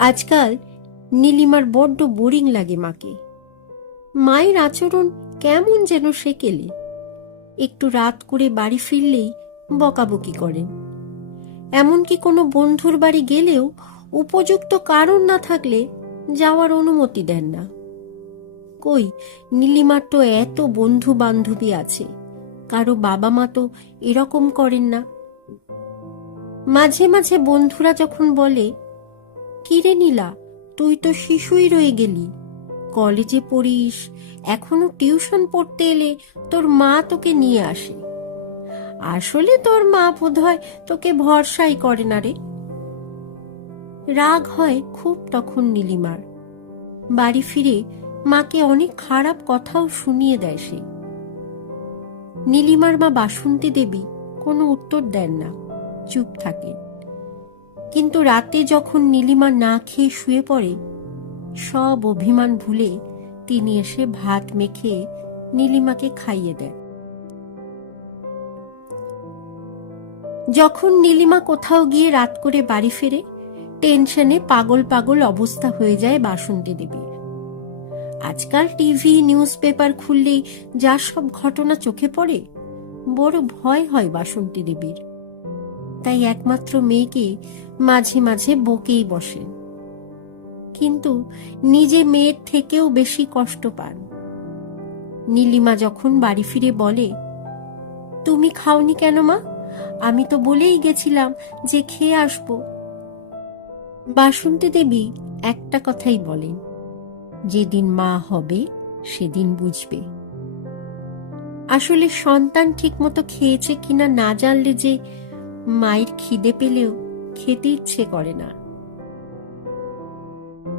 আজকাল নীলিমার বড্ড বোরিং লাগে মাকে। মায়ের আচরণ কেমন যেন সেকেলে। একটু রাত করে বাড়ি ফিরলেই বকাবকি করেন এমনকি কোনো বন্ধুর বাড়ি গেলেও উপযুক্ত কারণ না থাকলে যাওয়ার অনুমতি দেন না। কই, নীলিমার তো এত বন্ধু বান্ধবী আছে। কারও বাবা মা তো এরকম করেন না। মাঝে মাঝে বন্ধুরা যখন বলে কিরে নীলা, তুই তো শিশুই রয়ে গেলি। কলেজে পড়িস, এখনও টিউশন পড়তে এলে তোর মা তোকে নিয়ে আসে। আসলে তোর মা বোধ হয় তোকে ভরসাই করে না রে। রাগ হয় খুব তখন নীলিমার। বাড়ি ফিরে মাকে অনেক খারাপ কথাও শুনিয়ে দেয় সে। নীলিমার মা বাসন্তী দেবী কোনো উত্তর দেন না, চুপ থাকেন কিন্তু রাতে যখন নীলিমা না খেয়ে শুয়ে পড়ে, সব অভিমান ভুলে তিনি এসে ভাত মেখে নীলিমাকে খাইয়ে দেন। যখন নীলিমা কোথাও গিয়ে রাত করে বাড়ি ফেরে, টেনশনে পাগল পাগল অবস্থা হয়ে যায় বাসন্তী দেবীর। আজকাল টিভি নিউজ পেপার খুললেই যা সব ঘটনা চোখে পড়ে, বড় ভয় হয় বাসন্তী দেবীর। তাই একমাত্র মেয়েকে মাঝে মাঝে বকেই বসে। কিন্তু নিজে মেয়ের থেকেও বেশি কষ্ট পান। নীলিমা যখন বাড়ি ফিরে বলে, তুমি খাওনি কেন মা? আমি তো বলেই গেছিলাম যে খেয়ে আসব। বাসন্তী দেবী একটা কথাই বলেন, যেদিন মা হবে, সেদিন বুঝবে। আসলে সন্তান ঠিকমতো খেয়েছে কিনা না জানলে যে মায়ের খিদে পেলেও খেতে ইচ্ছে করে না।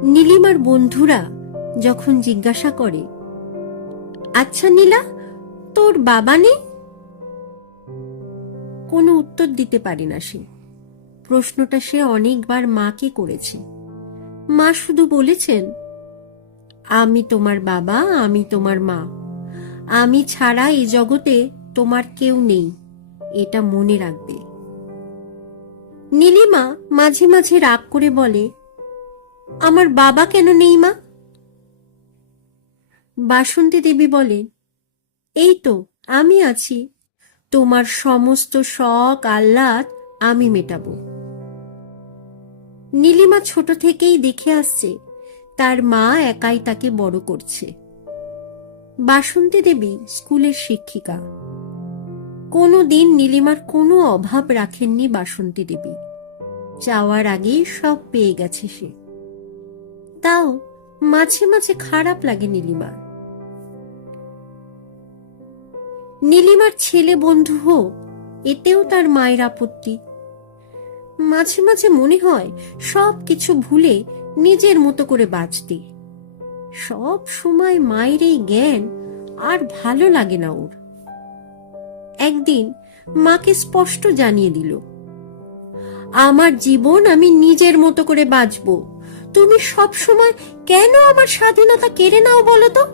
নীলিমার বন্ধুরা যখন জিজ্ঞাসা করে আচ্ছা নীলা, তোর বাবা নেই? কোনো উত্তর দিতে পারে না সে। প্রশ্নটা সে অনেকবার মাকে করেছে। মা শুধু বলেছেন, আমি তোমার বাবা, আমি তোমার মা। আমি ছাড়া এই জগতে তোমার কেউ নেই। এটা মনে রাখবে। নীলিমা মাঝে মাঝে রাগ করে বলে, আমার বাবা কেন নেই মা? বাসন্তী দেবী বলে, এই তো, আমি আছি। তোমার সমস্ত শখ, আহ্লাদ আমি মেটাবো। নীলিমা ছোট থেকেই দেখে আসছে, তার মা একাই তাকে বড় করছে। বাসন্তী দেবী স্কুলের শিক্ষিকা। কোনো দিন নীলিমার কোনো অভাব রাখেননি বাসন্তী দেবী। চাওয়ার আগেই সব পেয়ে গেছে সে। তাও মাঝে মাঝে খারাপ লাগে নীলিমার। নীলিমার ছেলে বন্ধু হোক, এতেও তার মায়ের আপত্তি। মাঝে মাঝে মনে হয় সব কিছু ভুলে নিজের মতো করে বাঁচতে। সব সময় মায়ের এই জ্ঞান আর ভালো লাগে না ওর। একদিন মাকে স্পষ্ট জানিয়ে দিল আমার জীবন আমি নিজের মতো করে বাঁচবো। তুমি সব সময় কেন আমার স্বাধীনতা কেড়ে নাও বলো তো?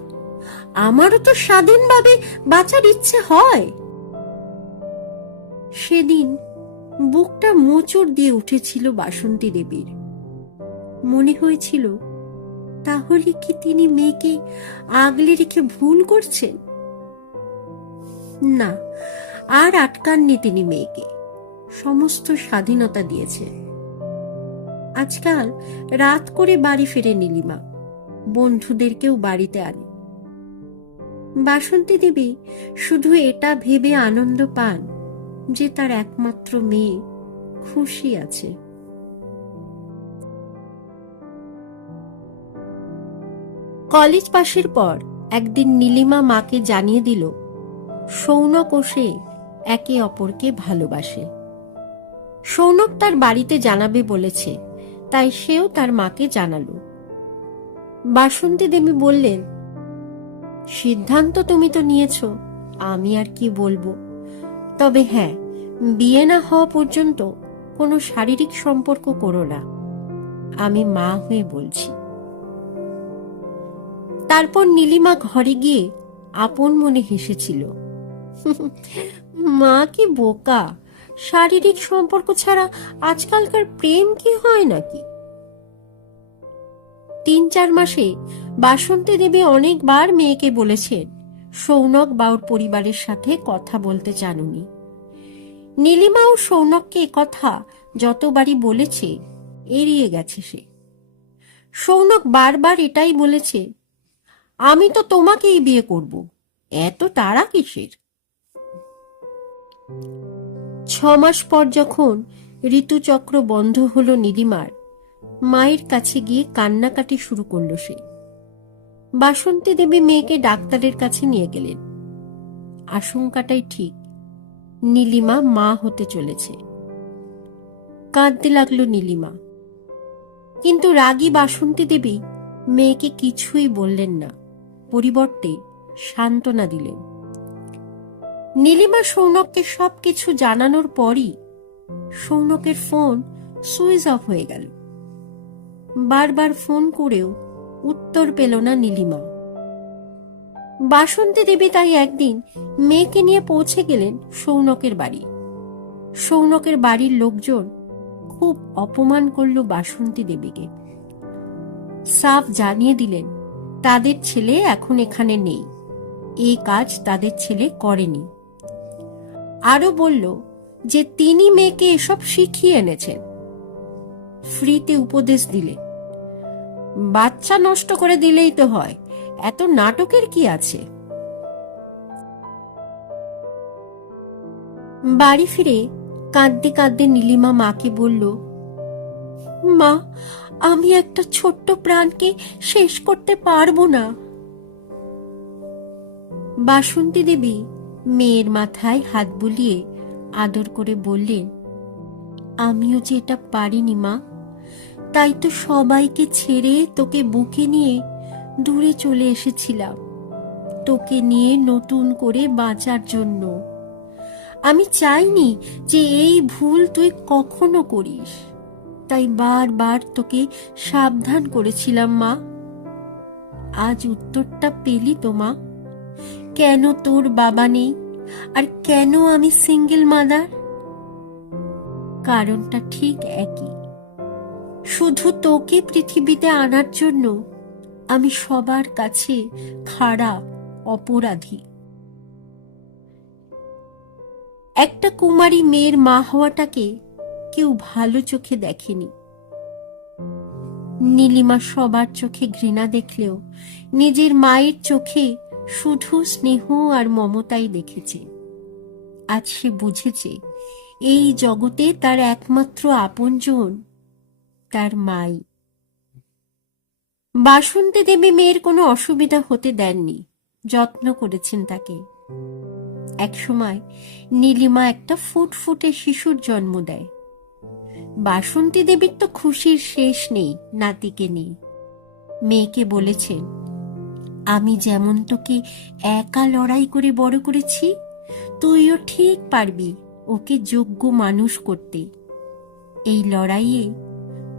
আমারও তো স্বাধীনভাবে বাঁচার ইচ্ছে হয়। সেদিন বুকটা মোচড় দিয়ে উঠেছিল বাসন্তী দেবীর। মনে হয়েছিল, তাহলে কি তিনি মেয়েকে আগলে রেখে ভুল করছেন? না, আর আটকাননি তিনি মেয়েকে। সমস্ত স্বাধীনতা দিয়েছে। আজকাল রাত করে বাড়ি ফেরে নীলিমা। বন্ধুদেরকেও বাড়িতে আনে। বাসন্তী দেবী শুধু এটা ভেবে আনন্দ পান যে তার একমাত্র মেয়ে খুশি আছে। কলেজ পাশের পর একদিন নীলিমা মাকে জানিয়ে দিল, সৌনক ও সে একে অপরকে ভালোবাসে। সৌনক তার বাড়িতে জানাবে বলেছে, তাই সেও তার মাকে জানালো। বাসন্তী দেবী বললেন, সিদ্ধান্ত তুমি তো নিয়েছ, আমি আর কি বলব। তবে হ্যাঁ বিয়ে না হওয়া পর্যন্ত কোনো শারীরিক সম্পর্ক করো না, আমি মা হয়ে বলছি। তারপর নীলিমা ঘরে গিয়ে আপন মনে হেসেছিল, মা কি বোকা শারীরিক সম্পর্ক ছাড়া আজকালকার প্রেম কি হয় নাকি? তিন চার মাসে বাসন্তী দেবী অনেকবার মেয়েকে বলেছেন, সৌনক বাউর পরিবারের সাথে কথা বলতে চান নীলিমা ও সৌনককে কথা যতবারই বলেছে, এড়িয়ে গেছে সে। সৌনক বারবার এটাই বলেছে, আমি তো তোমাকেই বিয়ে করব, এত তাড়া কিসের? ছ মাস পর যখন ঋতুচক্র বন্ধ হলো নীলিমার মায়ের কাছে গিয়ে কান্নাকাটি শুরু করল সে। বাসন্তী দেবী মেয়েকে ডাক্তারের কাছে নিয়ে গেলেন। আশঙ্কাটাই ঠিক, নীলিমা মা হতে চলেছে। কাঁদতে লাগল নীলিমা। কিন্তু রাগী বাসন্তী দেবী মেয়েকে কিছুই বললেন না, পরিবর্তে সান্ত্বনা দিলেন। নীলিমা সৌনককে সব কিছু জানানোর পরই সৌনকের ফোন সুইচ অফ হয়ে গেল। বারবার ফোন করেও উত্তর পেল না নীলিমা। বাসন্তী দেবী তাই একদিন মেয়েকে নিয়ে পৌঁছে গেলেন সৌনকের বাড়ি। সৌনকের বাড়ির লোকজন খুব অপমান করল বাসন্তী দেবীকে। সাফ জানিয়ে দিলেন, তাদের ছেলে এখন এখানে নেই। এই কাজ তাদের ছেলে করেনি। আরও বলল যে তিনি মেয়েকে এসব শিখিয়ে এনেছেন। ফ্রিতে উপদেশ দিলে। বাচ্চা নষ্ট করে দিলেই তো হয়, এত নাটকের কি আছে? বাড়ি ফিরে কাঁদতে কাঁদতে নীলিমা মাকে বলল, মা, আমি একটা ছোট্ট প্রাণকে শেষ করতে পারব না। বাসন্তী দেবী মেয়ের মাথায় হাত বুলিয়ে আদর করে বললেন, আমিও যে এটা পারিনি, মা। তাই তো সবাইকে ছেড়ে তোকে বুকে নিয়ে দূরে চলে এসেছিলাম। তোকে নিয়ে নতুন করে বাঁচার জন্য। আমি চাইনি যে এই ভুল তুই কখনো করিস। তাই বারবার তোকে সাবধান করেছিলাম, মা। আজ উত্তরটা পেলি তো, মা। কেন তোর বাবা নেই? আর কেন আমি সিঙ্গেল মাদার কারণটা ঠিক একই। শুধু তোকে পৃথিবীতে আনার জন্য আমি সবার কাছে খারাপ, অপরাধী। একটা কুমারী মেয়ের মা হওয়াটাকে কেউ ভালো চোখে দেখেনি। নীলিমা সবার চোখে ঘৃণা দেখলেও নিজের মায়ের চোখে শুধু স্নেহ আর মমতাই দেখেছে। আজ সে বুঝেছে, এই জগতে তার একমাত্র আপনজন, তার মাই। বাসন্তী দেবী মেয়ের কোনো অসুবিধা হতে দেননি, যত্ন করেছেন তাকে। একসময় নীলিমা একটা ফুটফুটে শিশুর জন্ম দেয়। বাসন্তী দেবীর তো খুশির শেষ নেই, নাতিকে নেই মেয়েকে বলেছেন আমি যেমন তোকে একা লড়াই করে বড় করেছি, তুইও ঠিক পারবি ওকে যোগ্য মানুষ করতে। এই লড়াইয়ে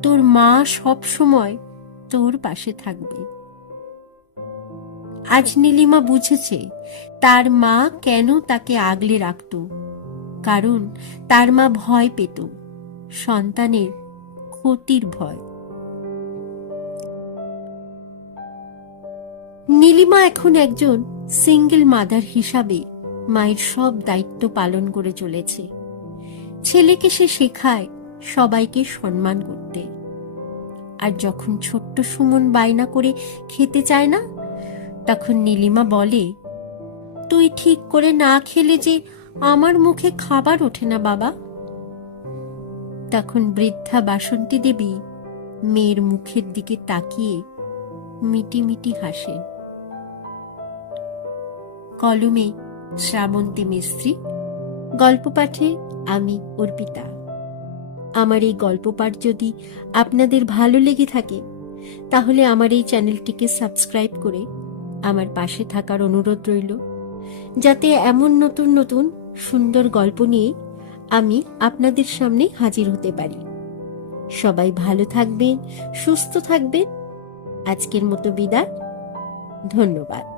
তোর মা সব সময় তোর পাশে থাকবে। আজ নীলিমা বুঝেছে তার মা কেন তাকে আগলে রাখত, কারণ তার মা ভয় পেত, সন্তানের ক্ষতির ভয়। নীলিমা এখন একজন সিঙ্গেল মাদার হিসাবে মায়ের সব দায়িত্ব পালন করে চলেছে। ছেলেকে সে শেখায় সবাইকে সম্মান করতে। আর যখন ছোট্ট সুমন বায়না করে খেতে চায় না, তখন নীলিমা বলে, তুই ঠিক করে না খেলে যে আমার মুখে খাবার ওঠে না বাবা। তখন বৃদ্ধা বাসন্তী দেবী মেয়ের মুখের দিকে তাকিয়ে মিটি মিটি হাসেন। কলমে শ্রাবন্তী মিস্ত্রি গল্প পাঠে আমি অর্পিতা। আমার এই গল্প পাঠ যদি আপনাদের ভালো লেগে থাকে, তাহলে আমার এই চ্যানেলটিকে সাবস্ক্রাইব করে আমার পাশে থাকার অনুরোধ রইল, যাতে এমন নতুন নতুন সুন্দর গল্প নিয়ে আমি আপনাদের সামনে হাজির হতে পারি। সবাই ভালো থাকবেন, সুস্থ থাকবেন। আজকের মতো বিদায়। ধন্যবাদ।